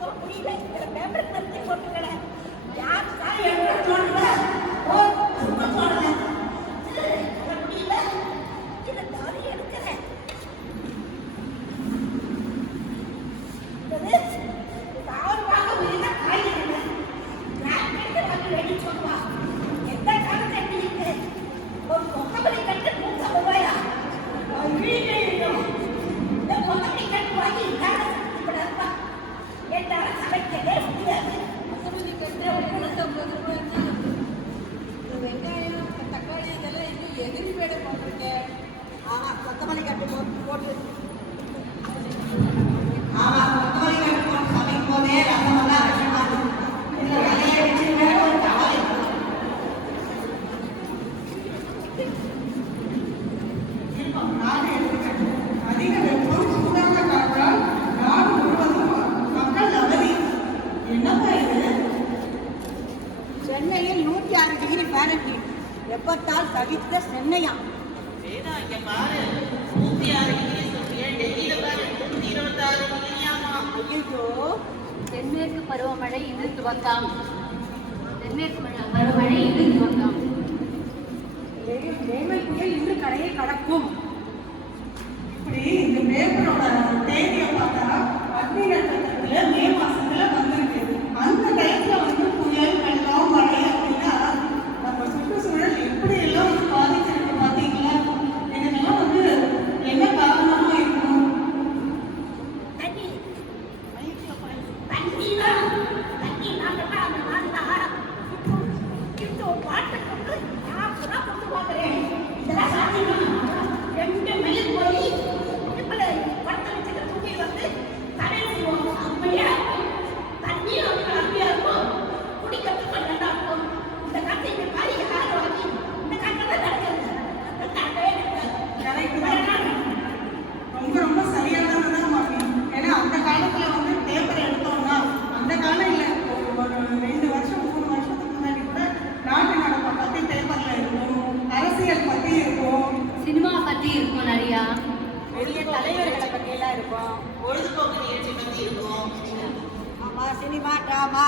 புரியல இதில் பேப்பர் கருத்தை போட்டுக்கல யார் சார் என்ன சொல்லுங்க சென்னையில் நூற்றி ஆறு டிகிரி ஃபாரன்ஹீட் வெப்பத்தால் தவித்த சென்னையா? ஐயோ தென்மேற்கு பருவமழை இது துவக்கம். தென்மேற்கு பருவமழை இது வந்தான் இருக்கு மேன்மை புயல் இன்னும் கரையை கடக்கும். இப்படி இந்த பேப்பரோட தேதியை பார்த்தா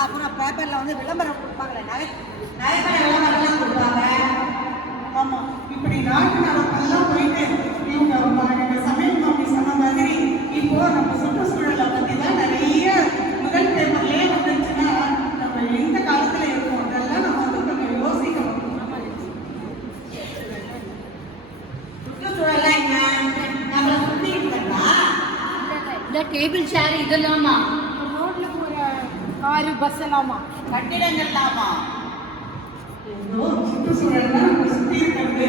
அப்புறம் பேப்பரில் வந்து விளம்பரம் கொடுப்பாங்களே நகை நகைப்பட விளம்பரம்லாம் கொடுப்பாங்க. ஆமாம் இப்படி நாட்டு நடப்பெல்லாம் போயிட்டு இவங்க இந்த சமையல் மாமி சொன்ன மாதிரி இப்போ நம்ம சுற்றுச்சூழலை பற்றி தான் நிறைய முதல் பேப்பர்லேயே வந்துருச்சுன்னா நம்ம எந்த காலத்தில் இருக்கோம்? அதெல்லாம் நம்ம வந்து கொஞ்சம் யோசிக்கணும். சுற்றுச்சூழலாம் என்ன? நம்மளை சுற்றி இல்லைங்களா இந்த டேபிள் சேர் இதெல்லாமா? காரு பஸ் எல்லாமா கட்டிடங்கள் எல்லாமா சுற்றுச்சூழல் சுற்றி இருக்கிறது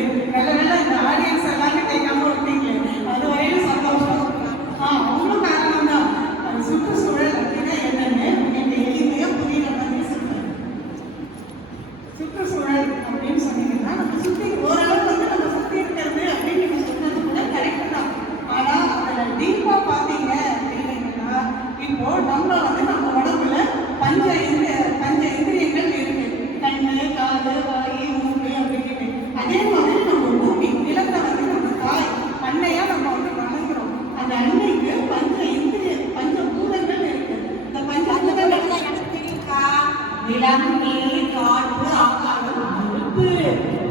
ยังมีก่อนเพื่อเอาไปหรือเปล่า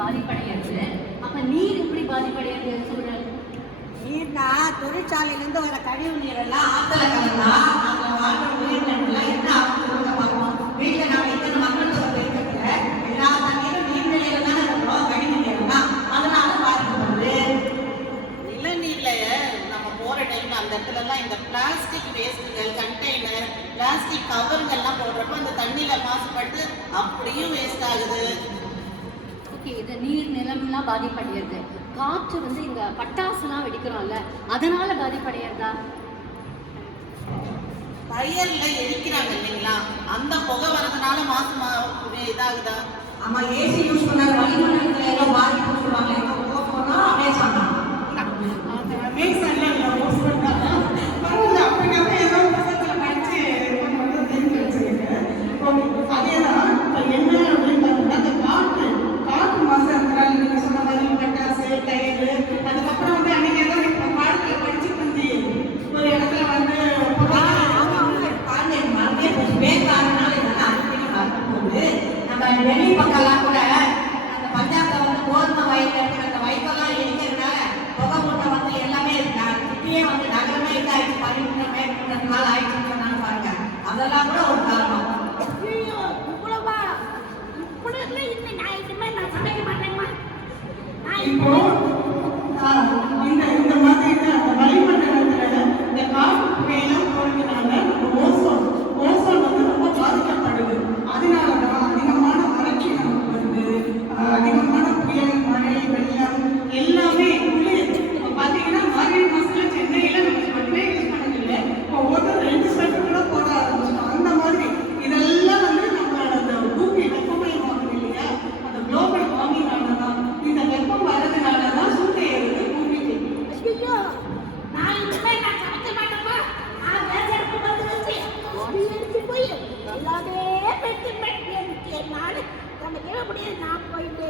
பாதிப்படைகிறது அப்போ நீர் எப்படி பாதிப்படைகிறது சூழல்? நீர்னா தொழிற்சாலையிலேருந்து வர கழிவு நீரெல்லாம் ஆற்றுல இத்தனை மக்கள் தொகை இருக்கிற எல்லா தண்ணீரும் நீர்நிலையில தான் இருக்கிறோம் கழிவு நீர் தான் அதனால பாதிக்கப்படுது. நம்ம போகிற டைமில் அந்த இடத்துலலாம் இந்த பிளாஸ்டிக் வேஸ்ட்டுகள் கண்டெய்னர் பிளாஸ்டிக் கவருங்கள்லாம் போடுறப்ப அந்த தண்ணியில் மாசுபட்டு அப்படியும் வேஸ்ட் ஆகுது. ஓகே இது நீர் நிலம்லாம் பாதிப்படைகிறது காற்று வந்து இந்த பட்டாசுலாம் வெடிக்கிறோம்ல அதனால பாதிப்படையிறதா வயல்ல எரிக்கிறாங்க இல்லைங்களா? அந்த புகை வரதுனால மாசமா இதாகுதா? ஆமா ஏசி யூஸ் பண்ணாத வளிமண்டலத்துல ஏதோ பாதிப்பு சொல்லுவாங்க. என்ன Oh. நம்ம ஏன் அப்படியே நான் போயிட்டு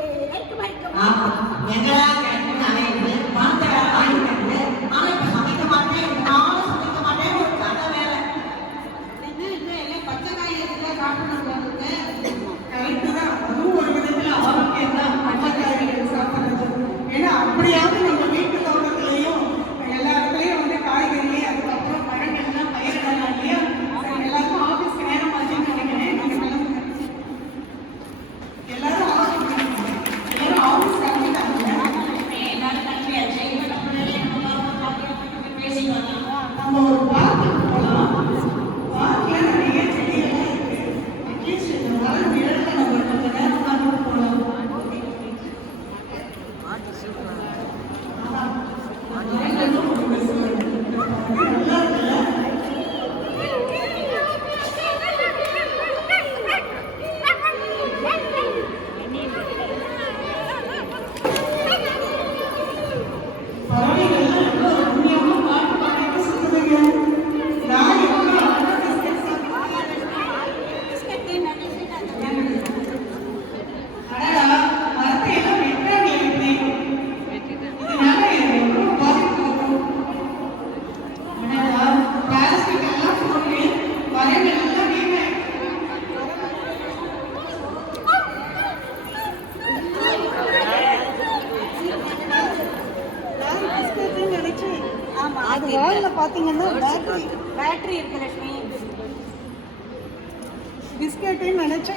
பிஸ்கெட்டுன்னு நினச்சி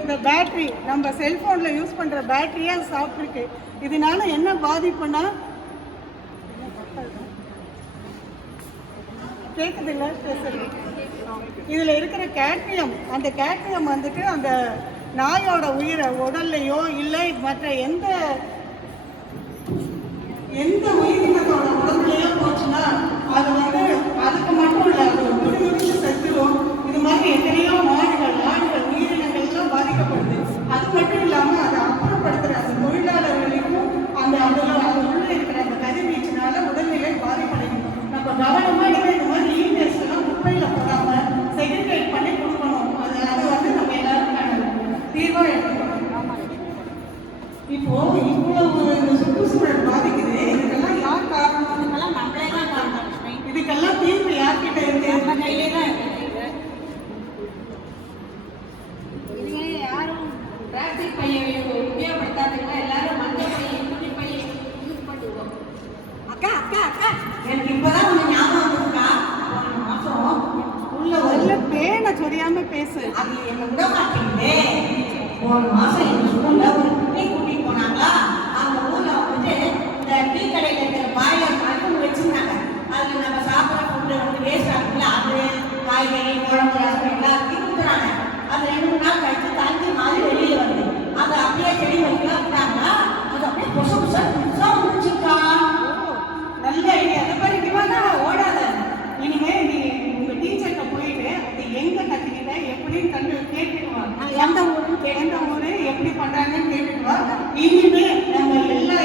இந்த பேட்ரி நம்ம செல்ஃபோனில் யூஸ் பண்ணுற பேட்ரியாக சாப்பிட்ருக்கு இதனால என்ன பாதிப்புன்னா கேட்குதில்ல பேசுறது. இதில் இருக்கிற கேட்மியம் அந்த கேட்மியம் வந்துட்டு அந்த நாயோட உயிரை உடல்லையோ இல்லை மற்ற எந்த எந்த உயிரினத்தோட உடல் இப்போ இவ்வளவு இந்த சுற்றுச்சூழல் பாதிக்குது. இதுக்கெல்லாம் யார் காரணம்? இதுக்கெல்லாம் நம்மளே தான் காரணம். இதுக்கெல்லாம் தீர்வு யார்கிட்ட இருக்கு? நம்ம கையிலே தான் இதுங்களே யாரும் பிளாஸ்டிக் பையை உபயோகப்படுத்தாதீங்க எல்லாரும் மஞ்சள் பையை துணி யூஸ் பண்ணுவோம் அக்கா அக்கா அக்கா எனக்கு இப்பதான் ஒண்ணு ஞாபகம் வந்திருக்கா. போன மாசம் உள்ள ஒரு பேசு. அது என்ன விட மாட்டீங்களே போன மாசம் எங்க ஸ்கூல்ல ஒரு குட்டி காய்கறி குழம்பு ரசம் எல்லாத்தையும் கொடுக்குறாங்க அது ரெண்டு மூணு நாள் கழிச்சு தண்ணி மாதிரி வெளியே வருது. அதை அப்படியே செடி வைக்கலாம் விட்டாங்க அது அப்படியே புச புசா புதுசா வந்துச்சுக்கா நல்ல ஐடியா அந்த மாதிரி விவாதா ஓடாத இனிமே நீ உங்க டீச்சர்கிட்ட போயிட்டு அது எங்க கத்துக்கிட்ட எப்படின்னு கண்டு கேட்டுட்டு வா எந்த ஊரு எந்த ஊரு எப்படி பண்றாங்கன்னு கேட்டுட்டு வா இனிமே நம்ம எல்லா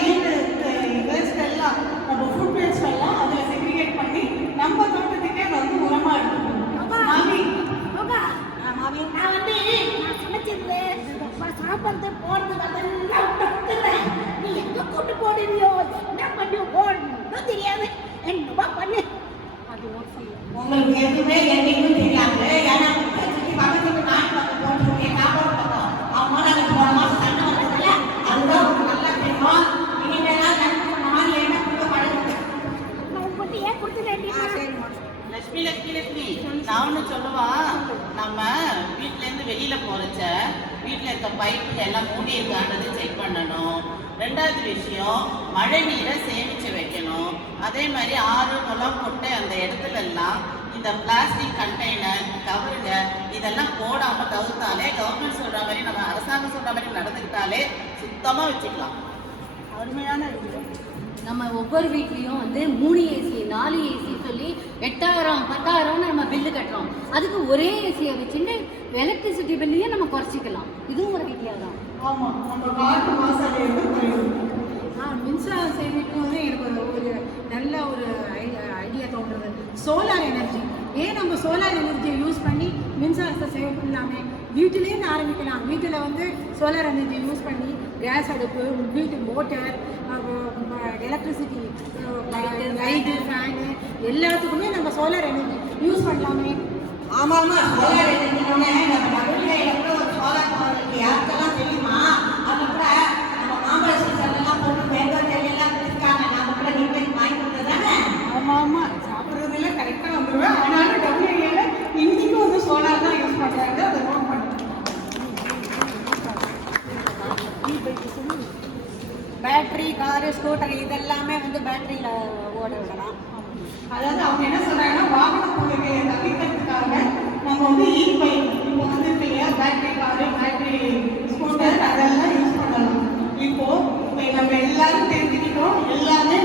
வேஸ்ட் எல்லாம் நம்ம ஃபுட் வேஸ்ட் எல்லாம் அதுல செக்ரிகேட் பண்ணி நம்ம தோட்டத்துக்கே வந்து உரமா எடுத்துக்கணும் மாமி போகா நான் வந்து நான் சமைச்சது நான் சாப்பிட்றது போறது அதெல்லாம் கத்துறேன் நீ எங்க கூட்டு போடுவியோ என்ன பண்ணி ஒன்றும் தெரியாது என்னவா பண்ணு அது ஓகே உங்களுக்கு எதுவுமே என்னைக்கும் தெரியாது ஏன்னா சுத்தி பக்கத்துக்கு நாட்டு பக்கம் போட்டுருக்கேன் காப்போடு பக்கம். அவங்க எனக்கு போன மாசம் சண்டை வந்ததுல அதுதான் உங்களுக்கு நல்லா தெரியும். இனிமேலாம் நட்பு பண்ண மாதிரி என்ன கொடுக்க நான் லட்சுமி லட்சுமி லட்சுமி. நான் ஒன்று சொல்லுவா? நம்ம வீட்டிலேருந்து வெளியில போறச்ச வீட்டில் இருக்க பைப்பில் எல்லாம் மூடி இருக்கான்றது செக் பண்ணணும். ரெண்டாவது விஷயம் மழை நீரை சேமிச்சு வைக்கணும். அதே மாதிரி ஆறு குளம் கொட்டை அந்த இடத்துல எல்லாம் இந்த பிளாஸ்டிக் கண்டெய்னர் கவருங்க இதெல்லாம் போடாம தவிர்த்தாலே கவர்மெண்ட் சொல்ற மாதிரி நம்ம அரசாங்கம் சொல்ற மாதிரி நடந்துக்கிட்டாலே சுத்தமா வச்சுக்கலாம். அருமையான நம்ம ஒவ்வொரு வீட்லேயும் வந்து மூணு ஏசி நாலு ஏசி சொல்லி எட்டாயிரம் பத்தாயிரம்னு நம்ம பில்லு கட்டுறோம். அதுக்கு ஒரே ஏசியை வச்சுட்டு எலக்ட்ரிசிட்டி பில்லையும் நம்ம குறைச்சிக்கலாம். இதுவும் ஒரு ஐடியா தான். மின்சார சேமிப்பு வந்து எனக்கு ஒரு ஒரு நல்ல ஒரு ஐடியா தோன்றுறது சோலார் எனர்ஜி ஏன் நம்ம சோலார் எனர்ஜியை யூஸ் பண்ணி மின்சாரத்தை சேவ் பண்ணலாமே வீட்டிலேருந்து ஆரம்பிக்கலாம். வீட்டில் வந்து சோலார் எனர்ஜி யூஸ் பண்ணி கேஸ் அடுப்பு வீட்டு மோட்டர் எலக்ட்ரிசிட்டி லைட்டு ஃபேனு எல்லாத்துக்குமே நம்ம சோலார் எனர்ஜி யூஸ் பண்ணலாமே. ஆமாம் ஆமாம் சோலார் எனர்ஜி நம்ம சோலார் யாருக்கெல்லாம் தெரியும்? பேட்டரி காரு ஸ்கூட்டர் இதெல்லாமே வந்து பேட்டரியில் ஓட விடலாம். அதாவது அவங்க என்ன சொல்றாங்கன்னா வாகன புகையை தவிர்க்கிறதுக்காக நம்ம வந்து இ பைக் இப்போ வந்து இருக்கு இல்லையா? பேட்டரி காரு பேட்டரி ஸ்கூட்டர் அதெல்லாம் யூஸ் பண்ணலாம். இப்போ இப்போ நம்ம எல்லாரும் தெரிஞ்சுக்கிட்டோம் எல்லாமே